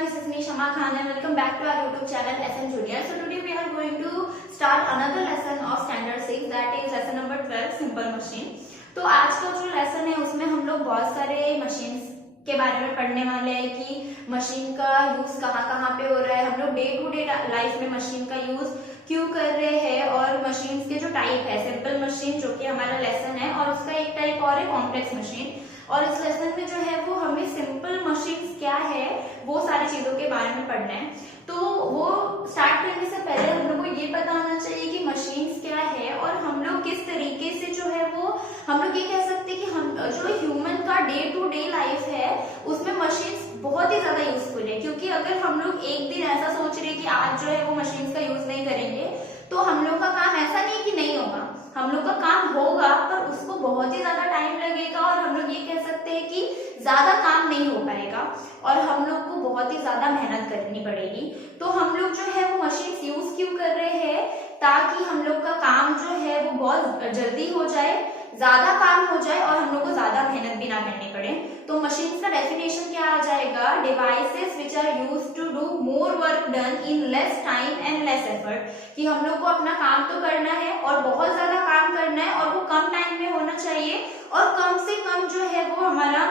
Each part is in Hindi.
everyone, this is me Shama Khan and welcome back to our YouTube channel SM Junior. So today we are going to start another lesson of standard 6, that is lesson number 12 simple machine. तो आज का जो लेसन है उसमें हम लोग बहुत सारे मशीन्स के बारे में पढ़ने वाले हैं कि मशीन का यूज कहाँ कहाँ पे हो रहा है, हम लोग डे टू डे लाइफ में मशीन का यूज क्यों कर रहे हैं और मशीन्स के जो टाइप है, सिंपल मशीन जो कि हमारा लेसन है और उसका एक टाइप और है कॉम्प्लेक्स मशीन। और इस लेसन में जो है वो हमें सिंपल मशीन्स क्या है वो सारी चीजों के बारे में पढ़ना है। तो वो स्टार्ट करने से पहले हम लोग को ये पता होना चाहिए कि मशीन्स क्या है और हम लोग किस तरीके से जो है वो हम लोग ये कह सकते हैं कि हम जो ह्यूमन का डे टू डे लाइफ है उसमें मशीन्स बहुत ही ज्यादा यूजफुल है। क्योंकि अगर हम लोग एक दिन ऐसा सोच रहे कि आज जो है वो मशीन्स का यूज नहीं करेंगे तो हम लोग का काम ऐसा नहीं कि नहीं होगा, हम लोग का काम होगा पर उसको बहुत ही ज्यादा टाइम लगेगा और हम लोग ये कह सकते हैं कि ज्यादा काम नहीं हो पाएगा और हम लोग को बहुत ही ज्यादा मेहनत करनी पड़ेगी। तो हम लोग जो है वो मशीन्स यूज क्यों कर रहे हैं, ताकि हम लोग का काम जो है वो बहुत जल्दी हो जाए, ज्यादा काम हो जाए और हम लोग को ज्यादा मेहनत भी ना करनी पड़े। तो मशीन्स का डेफिनेशन क्या आ जाएगा, devices which are used to do more work done in less time and less effort, कि हम लोग को अपना काम तो करना है और बहुत ज्यादा काम करना है और वो कम टाइम में होना चाहिए और कम से कम जो है वो हमारा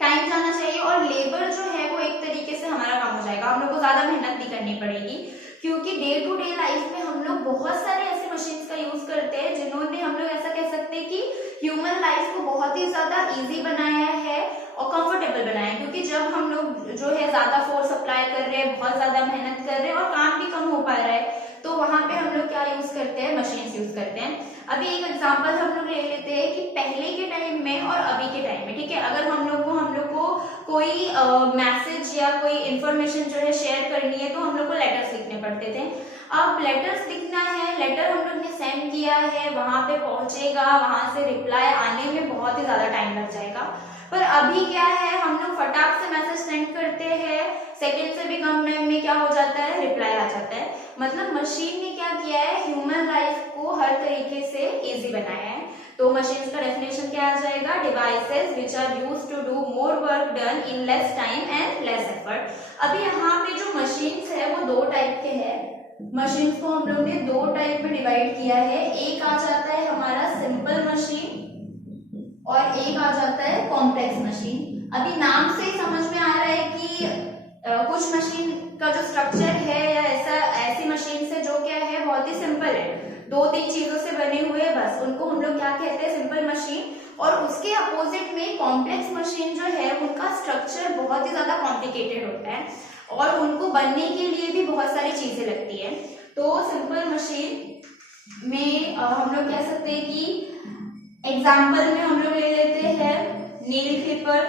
टाइम जाना चाहिए और लेबर जो है वो एक तरीके से हमारा कम हो जाएगा, हम लोग को ज्यादा मेहनत नहीं करनी पड़ेगी। क्योंकि डे टू डे लाइफ में हम लोग बहुत सारे ऐसे मशीन्स का यूज करते हैं जिन्होंने हम लोग ऐसा कह सकते हैं कि ह्यूमन लाइफ को बहुत ही ज्यादा इजी बनाया है और कंफर्टेबल बनाया है। क्योंकि जब हम लोग जो है ज्यादा फोर्स अप्लाई कर रहे हैं, बहुत ज्यादा मेहनत कर रहे हैं और काम भी कम हो पा रहा है, तो वहां पे हम लोग क्या यूज करते हैं, मशीन्स यूज करते हैं। अभी एक एग्जांपल हम लोग ले लेते हैं कि पहले के टाइम में और अभी के टाइम में, ठीक है, अगर हम लोग को कोई मैसेज या कोई इंफॉर्मेशन जो है शेयर करनी है तो हम लोग को लेटर्स लिखने पड़ते थे। अब लेटर्स लिखना है, लेटर हम लोग ने सेंड किया है, वहां पे पहुंचेगा, वहां से रिप्लाई आने में बहुत ही ज्यादा टाइम लग जाएगा। पर अभी क्या है, हम लोग फटाक से मैसेज सेंड करते हैं, सेकंड से भी कम टाइम में क्या हो जाता है, रिप्लाई आ जाता है। मतलब मशीन ने क्या किया है, ह्यूमन लाइफ को हर तरीके से इजी बनाया है। तो मशीन का डेफिनेशन क्या आ जाएगा, devices which are used to do more work done in less time and less effort. अभी यहाँ पे जो मशीन्स है वो दो टाइप के हैं। मशीन्स को हम लोग ने दो टाइप में डिवाइड किया है, एक आ जाता है हमारा सिंपल मशीन और एक आ जाता है कॉम्प्लेक्स मशीन। अभी नाम से ही समझ में आ रहा है कि कुछ मशीन का जो स्ट्रक्चर है या ऐसी मशीन से जो क्या है बहुत ही सिंपल है, दो तीन चीजों से बने हुए बस, उनको हम लोग क्या कहते हैं, सिंपल मशीन। और उसके अपोजिट में कॉम्प्लेक्स मशीन जो है उनका स्ट्रक्चर बहुत ही ज्यादा कॉम्प्लिकेटेड होता है और उनको बनने के लिए भी बहुत सारी चीजें लगती है। तो सिंपल मशीन में हम लोग कह सकते हैं कि एग्जाम्पल में हम लोग ले लेते हैं नील क्लिपर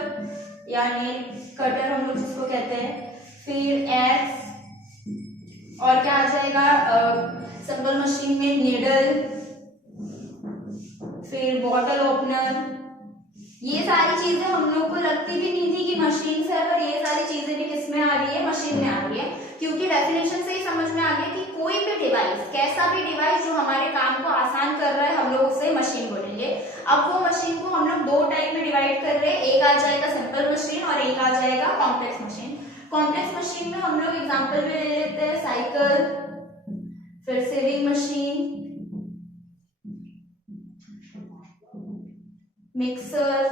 या नील कटर हम लोग जिसको कहते हैं, फिर एक्स और क्या आ जाएगा सिंपल मशीन में नीडल, फिर बॉटल ओपनर। ये सारी चीजें हम लोग को लगती भी नहीं थी कि मशीन से, पर ये सारी चीजें भी किसमें आ रही है, मशीन में आ रही है। क्योंकि डेफिनेशन से ही समझ में आ गया कि कोई भी डिवाइस, कैसा भी डिवाइस जो हमारे काम को आसान कर रहा है हम लोग उसे मशीन बोलेंगे। अब वो मशीन को हम लोग दो टाइप में डिवाइड कर रहे हैं, एक आ जाएगा सिंपल मशीन और एक आ जाएगा कॉम्प्लेक्स मशीन। कॉम्प्लेक्स मशीन में हम लोग एग्जाम्पल में ले लेते हैं साइकिल, फिर सेविंग मशीन, मिक्सर,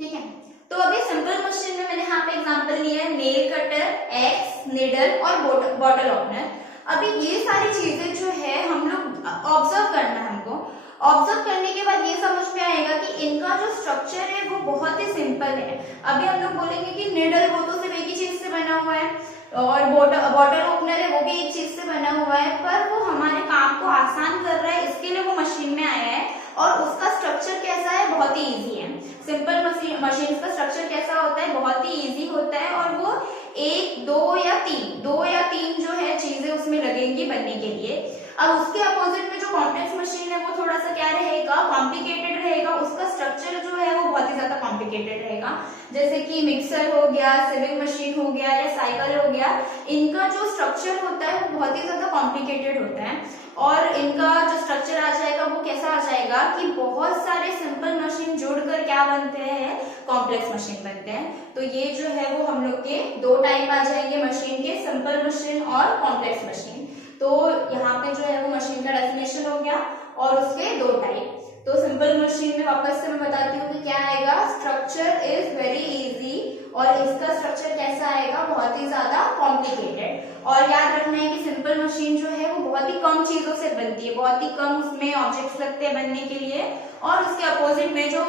ठीक है। तो अभी सिंपल मशीन में मैंने यहाँ पे एग्जांपल लिया है नेल कटर, एक्स, नीडल और बॉटल ओपनर। अभी ये सारी चीजें जो है हम लोग ऑब्जर्व करना है, हमको ऑब्जर्व करने के बाद ये समझ में आएगा कि इनका जो स्ट्रक्चर है वो बहुत ही सिंपल है। अभी हम लोग बोलेंगे कि नीडल वो तो सिर्फ एक ही चीज से बना हुआ है और बॉटल ओपनर है वो भी एक चीज से बना हुआ है, पर वो हमारे काम को आसान कर रहा है, इसके लिए वो मशीन में आया है और उसका स्ट्रक्चर कैसा है, बहुत ही इजी है। सिंपल मशीन का स्ट्रक्चर कैसा होता है, बहुत ही इजी होता है और वो एक दो या तीन जो है चीजें उसमें लगेंगी बनने के लिए। अब उसके अपोजिट में जो कॉम्प्लेक्स मशीन है वो थोड़ा सा क्या रहेगा, कॉम्प्लिकेटेड रहेगा, उसका स्ट्रक्चर जो है वो बहुत ही ज्यादा कॉम्प्लिकेटेड रहेगा। जैसे कि मिक्सर हो गया, सेविंग मशीन हो गया या साइकिल हो गया, इनका जो स्ट्रक्चर होता है वो बहुत ही ज्यादा कॉम्प्लिकेटेड होता है। और इनका जो स्ट्रक्चर आ जाएगा वो कैसा आ जाएगा कि बहुत सारे सिंपल मशीन जुड़कर क्या बनते हैं, कॉम्प्लेक्स मशीन बनते हैं। तो ये जो है वो हम लोग के दो टाइप आ जाएंगे मशीन के, सिंपल मशीन और कॉम्प्लेक्स मशीन। तो यहाँ पे जो है वो मशीन का डेफिनेशन हो गया और उसके दो टाइप। तो सिंपल मशीन में वापस से मैं बताती हूँ कि क्या आएगा, स्ट्रक्चर इज वेरी इजी, और इसका स्ट्रक्चर कैसा आएगा, बहुत ही ज्यादा कॉम्प्लिकेटेड। और याद रखना है कि सिंपल मशीन जो है वो बहुत ही कम चीजों से बनती है, बहुत ही कम उसमें ऑब्जेक्ट्स लगते हैं बनने के लिए। और उसके अपोजिट में जो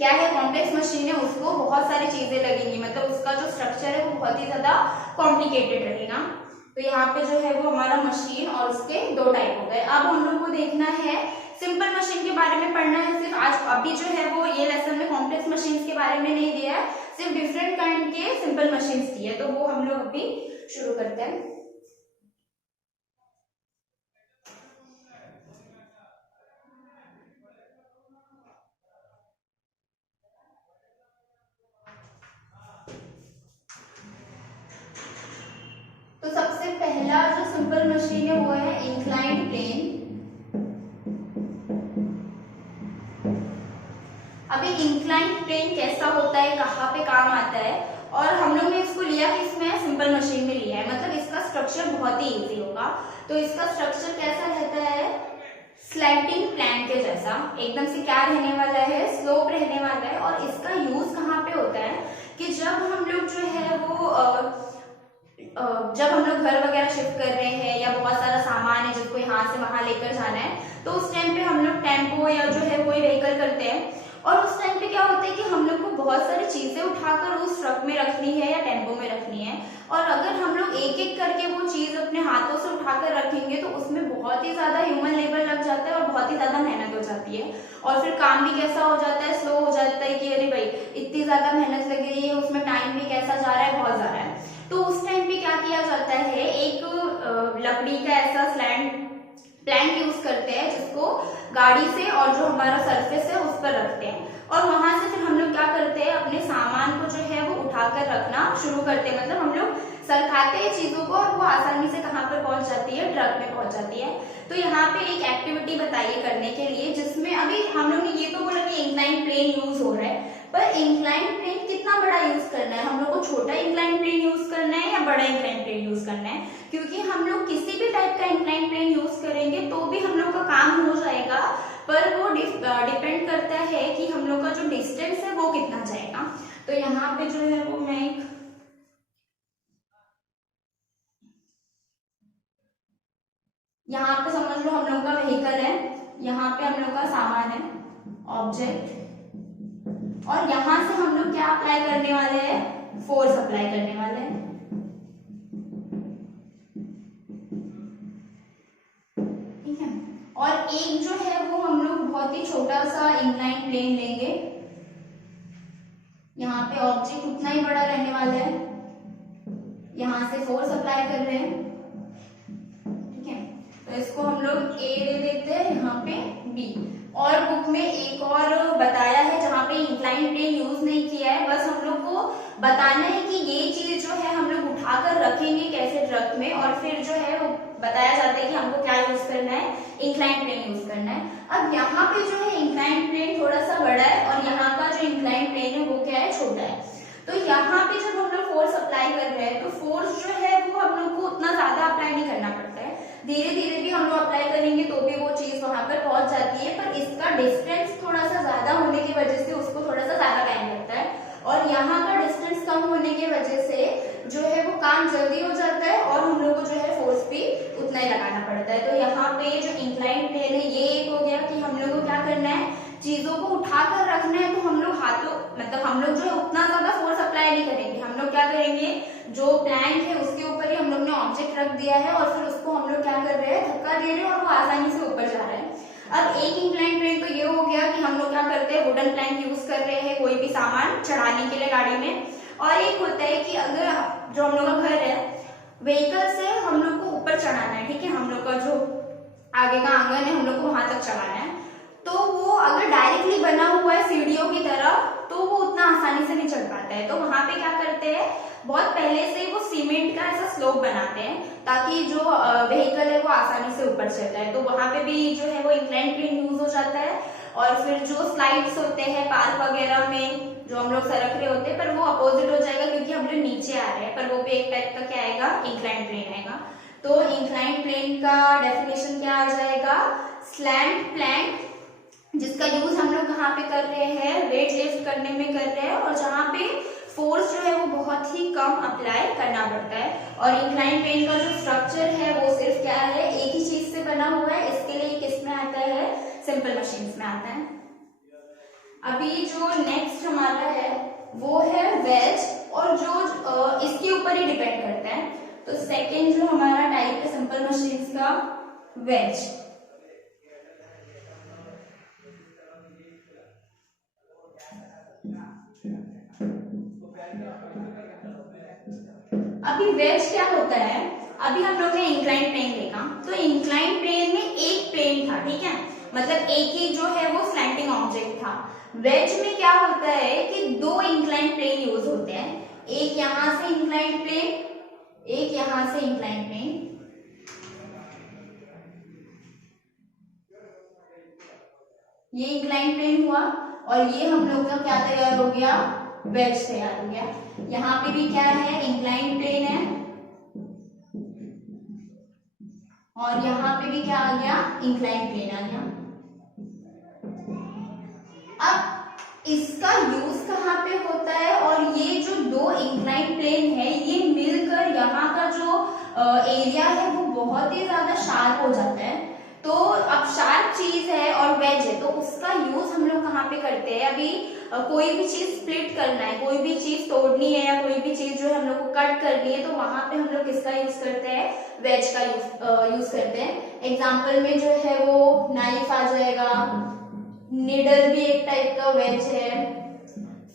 क्या है, कॉम्प्लेक्स मशीन है, उसको बहुत सारी चीजें लगेंगी, मतलब उसका जो स्ट्रक्चर है वो बहुत ही ज्यादा कॉम्प्लिकेटेड रहेगा। तो यहाँ पे जो है वो हमारा मशीन और उसके दो टाइप हो गए। अब हम लोग को देखना है सिंपल मशीन के बारे में पढ़ना है सिर्फ आज। अभी जो है वो ये लेसन में कॉम्प्लेक्स मशीन के बारे में नहीं दिया है, सिर्फ डिफरेंट काइंड के सिंपल मशीन दिए, तो वो हम लोग अभी शुरू करते हैं। तो सबसे पहला जो सिंपल मशीन है वो है इंक्लाइंड प्लेन। अभी इंक्लाइंड प्लेन कैसा होता है, कहाँ पे काम आता है, और हम लोग ने इसको लिया किसमें, सिंपल मशीन में लिया है, मतलब इसका स्ट्रक्चर बहुत ही इजी होगा। तो इसका स्ट्रक्चर कैसा रहता है, स्लैंटिंग प्लेन के जैसा, एकदम से क्या रहने वाला है, स्लोप रहने वाला है। और इसका यूज कहाँ पे होता है कि जब हम लोग जो है वो जब हम लोग घर वगैरह शिफ्ट कर रहे हैं या बहुत सारा सामान है जिसको यहाँ से वहां लेकर जाना है, तो उस टाइम पे हम लोग टेम्पो या जो है कोई व्हीकल करते हैं। और उस टाइम पे क्या होता है कि हम लोग को बहुत सारी चीजें उठाकर उस ट्रक में रखनी है या टेम्पो में रखनी है, और अगर हम लोग एक एक करके वो चीज अपने हाथों से उठाकर रखेंगे तो उसमें बहुत ही ज्यादा ह्यूमन लेबर लग जाता है और बहुत ही ज्यादा मेहनत हो जाती है। और फिर काम भी कैसा हो जाता है, स्लो हो जाता है कि अरे भाई इतनी ज्यादा मेहनत लग रही है, उसमें टाइम भी कैसा जा रहा है, बहुत जा रहा है। तो उस टाइम पे क्या किया जाता है, एक लकड़ी का ऐसा प्लैंक यूज करते हैं जिसको गाड़ी से और जो हमारा सरफेस है उस पर रखते हैं, और वहां से फिर हम लोग क्या करते हैं, अपने सामान को जो है वो उठाकर रखना शुरू करते हैं। मतलब हम लोग सरकाते हैं चीजों को और वो आसानी से कहाँ पर पहुंच जाती है, ट्रक में पहुंच जाती है। तो यहाँ पे एक एक्टिविटी बताइए करने के लिए, जिसमें अभी हम लोग ने ये तो बोला कि इंक्लाइन प्लेन यूज हो रहा है, पर इंक्लाइन प्लेन कितना बड़ा यूज करना है, हम लोग को छोटा इंक्लाइन प्लेन यूज करना है या बड़ा इंक्लाइन प्लेन यूज करना है, क्योंकि हम लोग किसी भी टाइप का इंक्लाइन प्लेन यूज करेंगे तो भी हम लोग का काम हो जाएगा, पर वो डिपेंड करता है कि हम लोग का जो डिस्टेंस है वो कितना जाएगा। तो यहाँ पे जो है वो मैं एक यहाँ पे समझ लो हम लोग का व्हीकल है, यहाँ पे हम लोग का सामान है, ऑब्जेक्ट, और यहां से हम लोग क्या अप्लाई करने वाले हैं, फोर्स अप्लाई करने वाले हैं, ठीक है। और एक जो है वो हम लोग बहुत ही छोटा सा इंक्लाइन प्लेन लेंगे, यहाँ पे ऑब्जेक्ट उतना ही बड़ा रहने वाला है, यहां से फोर्स अप्लाई कर रहे हैं, ठीक है। तो इसको हम लोग ए दे देते हैं, यहाँ पे बी। और बुक में एक और बताया है जहाँ पे इंक्लाइन प्लेन यूज नहीं किया है, बस हम लोग को बताना है कि ये चीज जो है हम लोग उठाकर रखेंगे कैसे ट्रक में, और फिर जो है वो बताया जाता है कि हमको क्या यूज करना है, इंक्लाइन प्लेन यूज करना है। अब यहाँ पे जो है इंक्लाइन प्लेन थोड़ा सा बड़ा है और यहाँ का जो इंक्लाइन प्लेन है वो क्या है, छोटा है। तो यहाँ पे जब हम लोग फोर्स अप्लाई कर रहे हैं तो फोर्स जो है वो हम लोग को उतना ज्यादा अप्लाई नहीं करना पड़ता है, धीरे धीरे भी हम लोग अप्लाई करेंगे तो भी वो चीज वहां पर पहुंच जाती है, पर इसका डिस्टेंस थोड़ा सा ज्यादा होने की वजह से उसको थोड़ा सा ज्यादा टाइम लगता है, और यहाँ का डिस्टेंस कम होने की वजह से जो है वो काम जल्दी हो जाता है और हम लोग को जो है फोर्स भी उतना ही लगाना पड़ता है। तो यहाँ पे जो इंक्लाइन प्लेन है ये एक हो गया कि हम लोग को क्या करना है, चीजों को उठाकर रखना है, तो हम लोग हाथों मतलब हम लोग जो है उतना ज्यादा फोर्स अप्लाई नहीं करेंगे, हम लोग क्या करेंगे, जो प्लैंक है उसके ऊपर ही हम लोग ने ऑब्जेक्ट रख दिया है और फिर उसको हम लोग क्या कर रहे हैं, धक्का दे रहे हैं और वो आसानी से ऊपर जा रहा है। अब एक इंक्लाइन प्लेन तो ये हो गया कि हम लोग क्या करते हैं, वुडन प्लैंक यूज कर रहे हैं कोई भी सामान चढ़ाने के लिए गाड़ी में। और एक होता है कि अगर जो हम लोग का घर है, व्हीकल से हम लोग को ऊपर चढ़ाना है, ठीक है, हम लोग का जो आगे का आंगन है हम लोग को वहां तक चढ़ाना है, तो वो अगर डायरेक्टली बना हुआ है सीढ़ियों की तरह तो वो उतना आसानी से नहीं चढ़ पाता है। तो वहां पे क्या करते हैं, बहुत पहले से वो सीमेंट का ऐसा स्लोप बनाते हैं ताकि जो व्हीकल है वो आसानी से ऊपर चल जाए। तो वहां पे भी जो है वो इंक्लाइन प्लेन यूज हो जाता है। और फिर जो स्लाइड्स होते हैं पार्क वगैरह में जो हम लोग सरक रहे होते हैं, पर वो अपोजिट हो जाएगा क्योंकि हम लोग नीचे आ रहे हैं, पर वो भी एक टाइप का क्या आएगा, इंक्लाइन प्लेन आएगा। तो इंक्लाइन प्लेन का डेफिनेशन क्या आ जाएगा, स्लैंट प्लैंक, जिसका यूज हम लोग कहाँ पे कर रहे हैं, वेट लिफ्ट करने में कर रहे हैं, और जहाँ पे फोर्स जो है वो बहुत ही कम अप्लाई करना पड़ता है। और इंक्लाइन प्लेन का जो स्ट्रक्चर है वो सिर्फ क्या है, एक ही चीज से बना हुआ है। इसके लिए किसमें आता है, सिंपल मशीन्स में आता है। अभी जो नेक्स्ट हमारा है वो है वेज, और जो इसके ऊपर ही डिपेंड करता है। तो सेकेंड जो हमारा टाइप है सिंपल मशीन्स का, वेज। अभी वेज क्या होता है, अभी हम लोग ने इंक्लाइन प्लेन देखा, तो इंक्लाइन प्लेन में एक प्लेन था, ठीक है, मतलब एक ही जो है वो स्लैंटिंग ऑब्जेक्ट था। वेज में क्या होता है कि दो इंक्लाइन प्लेन यूज होते हैं, एक यहां से इंक्लाइन प्लेन, एक यहां से इंक्लाइन प्लेन। ये इंक्लाइन प्लेन हुआ, और ये हम लोग का क्या तैयार हो गया, वेज तैयार हो गया। यहाँ पे भी क्या है, इंक्लाइन प्लेन है, और यहाँ पे भी क्या आ गया, इंक्लाइन प्लेन आ गया। अब इसका यूज कहाँ पे होता है, और ये जो दो इंक्लाइन प्लेन है ये मिलकर यहाँ का जो एरिया है वो बहुत ही ज्यादा शार्प हो जाता है। तो अब शार्प चीज है और वेज है, तो उसका यूज हम लोग कहाँ पे करते हैं, अभी कोई भी चीज स्प्लिट करना है, कोई भी चीज तोड़नी है, या कोई भी चीज जो है हम लोग को कट करनी है, तो वहां पे हम लोग किसका यूज करते हैं, वेज का यूज करते हैं। एग्जाम्पल में जो है वो नाइफ आ जाएगा, निडल भी एक टाइप का वेज है,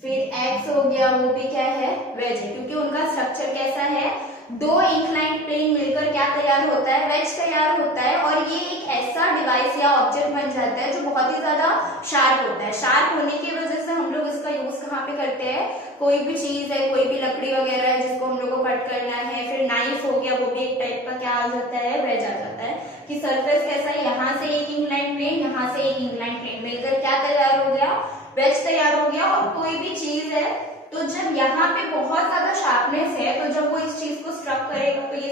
फिर एक्स हो गया, वो भी क्या है, वेज है, क्योंकि उनका स्ट्रक्चर कैसा है, दो इंक्लाइन प्लेन मिलकर क्या तैयार होता है, वेज तैयार होता है। और ये एक ऐसा डिवाइस या ऑब्जेक्ट बन जाता है जो बहुत ही ज्यादा शार्प होता है। शार्प होने की वजह से हम लोग इसका यूज कहाँ पे करते हैं, कोई भी चीज है, कोई भी लकड़ी वगैरह है जिसको हम लोग को कट करना है, फिर नाइफ हो गया, वो भी एक टाइप का क्या आ जाता है, वेज आ जाता है। कि सरफेस कैसा है, यहाँ से एक इंक्लाइन प्लेन, यहाँ से एक इंक्लाइन प्लेन मिलकर क्या तैयार हो गया, वेज तैयार हो गया। और कोई भी चीज है तो जब यहाँ पे बहुत ज्यादा शार्पनेस है, तो जब वो इस चीज को स्ट्रक करेगा तो ये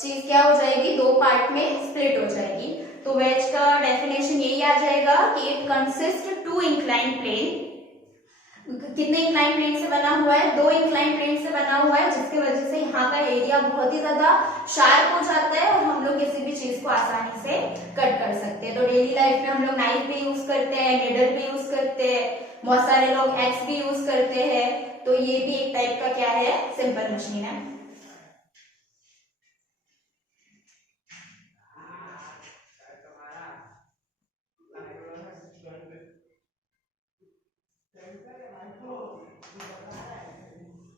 चीज क्या हो जाएगी, दो पार्ट में स्प्लिट हो जाएगी। तो वेज का डेफिनेशन यही आ जाएगा कि it consist to incline plane. कितने इंक्लाइन प्लेन से बना हुआ है, दो इंक्लाइन प्लेन से बना हुआ है, जिसकी वजह से यहाँ का एरिया बहुत ही ज्यादा शार्प हो जाता है और हम लोग किसी भी चीज को आसानी से कट कर सकते हैं। तो डेली लाइफ में हम लोग नाइफ भी यूज करते हैं, निडल भी यूज करते हैं, बहुत सारे लोग एक्स भी यूज करते हैं। तो ये भी एक टाइप का क्या है, सिंपल मशीन है।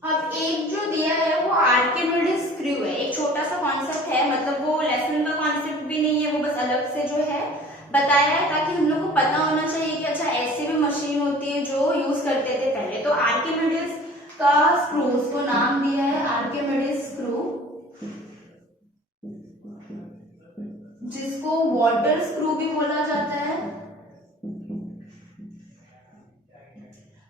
अब एक जो दिया है वो आर्किमिडीज स्क्रू है, एक छोटा सा कॉन्सेप्ट है, मतलब वो लेसन का कॉन्सेप्ट भी नहीं है, वो बस अलग से जो है बताया है ताकि हम लोग को पता होना चाहिए कि अच्छा ऐसी भी मशीन होती है जो यूज करते थे पहले। तो आर्किमिडीज का स्क्रू, उसको नाम दिया है आर्किमिडीज स्क्रू, जिसको वाटर स्क्रू भी बोला जाता है।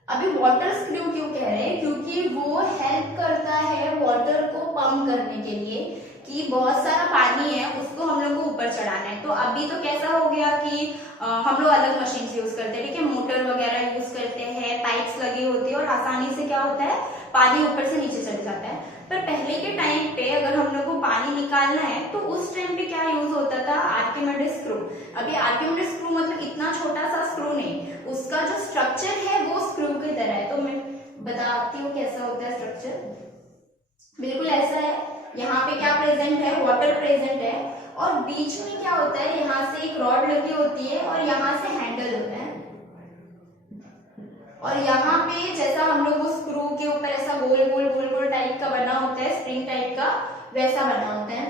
अभी वाटर स्क्रू क्यों कह रहे हैं, क्योंकि वो हेल्प करता है वाटर को पंप करने के लिए, कि बहुत सारा पानी है उसको हम लोग को ऊपर चढ़ाना है। तो अभी तो कैसा हो गया कि हम लोग अलग मशीन यूज करते हैं, ठीक है, मोटर वगैरह यूज करते हैं, पाइप्स लगी होती है और आसानी से क्या होता है, पानी ऊपर से नीचे चल जाता है। पर पहले के टाइम पे अगर हम लोग को पानी निकालना है तो उस टाइम पे क्या यूज होता था, आर्किमिडीज स्क्रू। अभी आर्किमिडीज स्क्रू मतलब इतना छोटा सा स्क्रू नहीं, उसका जो स्ट्रक्चर है वो स्क्रू की तरह है। तो मैं बताती हूँ कैसा होता है स्ट्रक्चर। बिल्कुल ऐसा है, यहाँ पे क्या प्रेजेंट है, वाटर प्रेजेंट है, और बीच में क्या होता है, यहाँ से एक रॉड लगी होती है और यहाँ से हैंडल होता है, और यहाँ पे जैसा हम लोग वो स्क्रू के ऊपर ऐसा गोल गोल गोल गोल टाइप का बना होता है, स्प्रिंग टाइप का वैसा बना होता है।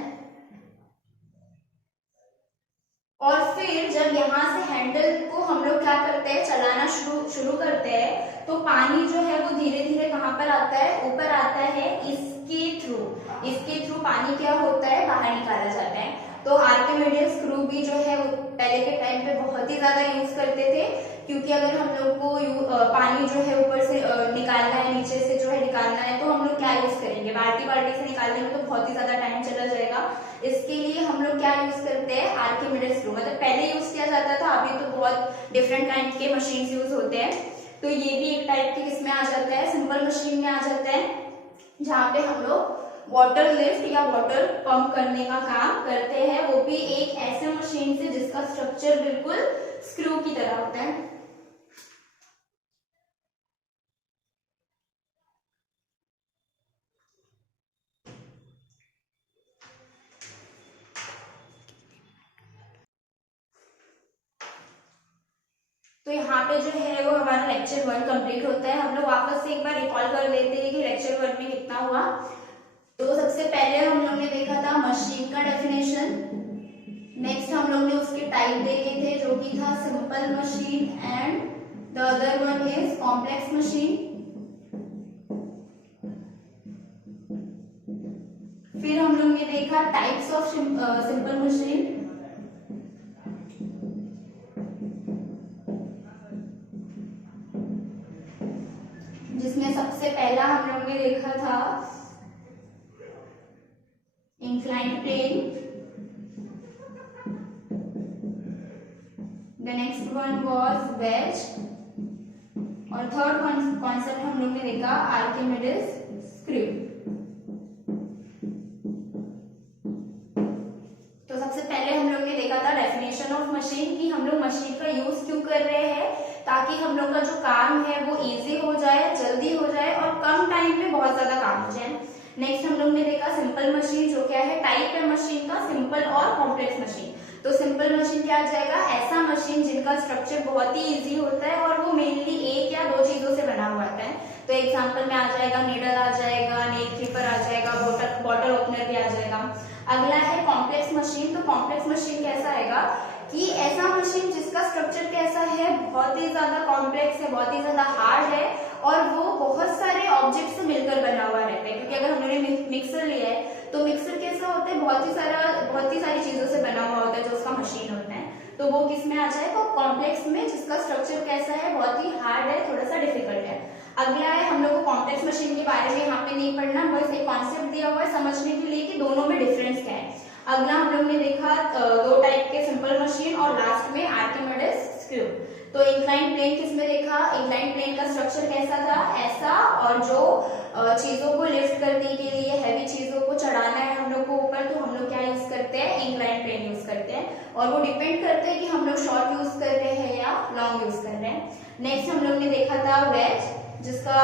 और फिर जब यहाँ से हैंडल को हम लोग क्या करते हैं, चलाना शुरू करते हैं, तो पानी जो है वो धीरे धीरे कहाँ पर आता है, ऊपर आता है, इसके थ्रू पानी क्या होता है, बाहर निकाला जाता है। तो आर्किमिडीज स्क्रू भी जो है पहले के टाइम पे बहुत ही ज्यादा यूज करते थे, क्योंकि अगर हम लोग को पानी जो है ऊपर से निकालना है, नीचे से जो है निकालना है, तो हम लोग क्या यूज करेंगे, बाल्टी से निकालने में तो बहुत ही ज्यादा टाइम चला जाएगा। इसके लिए हम लोग क्या यूज करते हैं, आर्किमिडीज स्क्रू, मतलब पहले यूज किया जाता था, अभी तो बहुत डिफरेंट काइंड के मशीन यूज होते हैं। तो ये भी एक टाइप की किसमें आ जाता है, सिंपल मशीन में आ जाता है, जहाँ पे हम लोग वाटर लिफ्ट या वाटर पंप करने का काम करते हैं, वो भी एक ऐसे मशीन से जिसका स्ट्रक्चर बिल्कुल स्क्रू की तरह होता है। तो यहाँ पे जो है वो हमारा लेक्चर 1 कंप्लीट होता है। हम लोग वापस से एक बार रिकॉल कर लेते हैं कि लेक्चर 1 में कितना हुआ। तो सबसे पहले हम लोग ने देखा था मशीन का डेफिनेशन, नेक्स्ट हम लोग ने उसके टाइप देखे थे, जो कि था simple machine and the other one is complex machine. फिर हम लोग ने देखा टाइप्स ऑफ सिंपल मशीन, जिसमें सबसे पहला हम लोग ने देखा था inclined plane, the next one was wedge, और थर्ड कॉन्सेप्ट हम लोग ने देखा आर्किमिडीज स्क्रू। तो सबसे पहले हम लोग ने देखा था डेफिनेशन ऑफ मशीन, कि हम लोग मशीन का यूज क्यों कर रहे हैं, ताकि हम लोग का जो काम है वो इजी हो जाए, जल्दी हो जाए और कम टाइम में बहुत ज्यादा काम हो जाए। नेक्स्ट हम लोग ने देखा सिंपल मशीन, जो क्या है, टाइप है मशीन का, सिंपल और कॉम्प्लेक्स मशीन। तो सिंपल मशीन क्या आ जाएगा, ऐसा मशीन जिनका स्ट्रक्चर बहुत ही इजी होता है और वो मेनली एक या दो चीजों से बना हुआ होता है। तो एग्जांपल में आ जाएगा नीडल आ जाएगा, नेल क्लिपर आ जाएगा, बॉटल ओपनर भी आ जाएगा। अगला है कॉम्प्लेक्स मशीन। तो कॉम्प्लेक्स मशीन कैसा आएगा, कि ऐसा मशीन जिसका स्ट्रक्चर कैसा है, बहुत ही ज्यादा कॉम्प्लेक्स है, बहुत ही ज्यादा हार्ड है, और वो बहुत सारे ऑब्जेक्ट से मिलकर बना हुआ रहता है। क्योंकि अगर हमने मिक्सर लिया है, तो मिक्सर कैसा होता है, बहुत ही सारी चीजों से बना हुआ होता है जो उसका मशीन होता है। तो वो किस में आ जाएगा, कॉम्प्लेक्स में, जिसका स्ट्रक्चर कैसा है, बहुत ही हार्ड है, थोड़ा सा डिफिकल्ट है। अगला है, हम लोग को कॉम्प्लेक्स मशीन के बारे में यहाँ पे नहीं पढ़ना, बस एक कॉन्सेप्ट दिया हुआ है समझने के लिए कि दोनों में डिफरेंस क्या है। अगला हम लोग ने देखा दो टाइप के सिंपल मशीन, और लास्ट में आर्किमिडीज स्क्रू। तो इंक्लाइंड प्लेन किसमें देखा, इंक्लाइंड प्लेन का स्ट्रक्चर कैसा था, ऐसा, और जो चीजों को लिफ्ट करने के लिए, हैवी चीजों को चढ़ाना है हम लोग को ऊपर, तो हम लोग क्या यूज करते हैं, इंक्लाइंड प्लेन यूज करते हैं। और वो डिपेंड करते हैं कि हम लोग शॉर्ट यूज कर रहे हैं या लॉन्ग यूज कर रहे हैं। नेक्स्ट हम लोग ने देखा था वेज, जिसका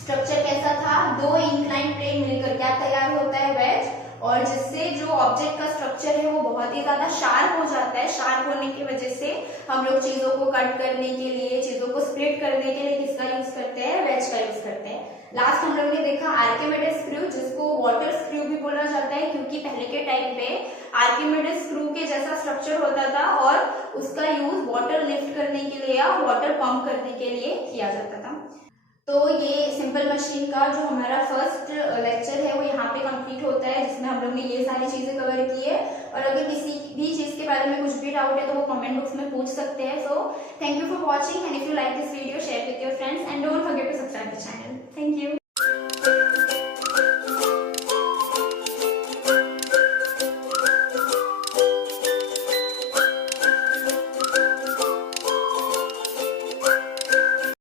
स्ट्रक्चर कैसा था, दो इंक्लाइंड प्लेन मिलकर क्या तैयार होता है, वेज, और जिससे जो ऑब्जेक्ट का स्ट्रक्चर है वो बहुत ही ज्यादा शार्प हो जाता है। शार्प होने की वजह से हम लोग चीजों को कट करने के लिए, चीजों को स्प्लिट करने के लिए किसका यूज करते हैं, वेज का यूज करते हैं। लास्ट हम लोग ने देखा आर्किमिडीज स्क्रू, जिसको वाटर स्क्रू भी बोला जाता है, क्योंकि पहले के टाइम पे आर्किमिडीज स्क्रू के जैसा स्ट्रक्चर होता था और उसका यूज वाटर लिफ्ट करने के लिए या वाटर पंप करने के लिए किया जाता था। तो ये सिंपल मशीन का जो हमारा फर्स्ट लेक्चर है वो यहाँ पे कंप्लीट होता है, जिसमें हम लोग ने ये सारी चीजें कवर की है। और अगर किसी भी चीज के बारे में कुछ भी डाउट है तो वो कमेंट बॉक्स में पूछ सकते हैं। So thank you for watching, and if you like this video share with your friends.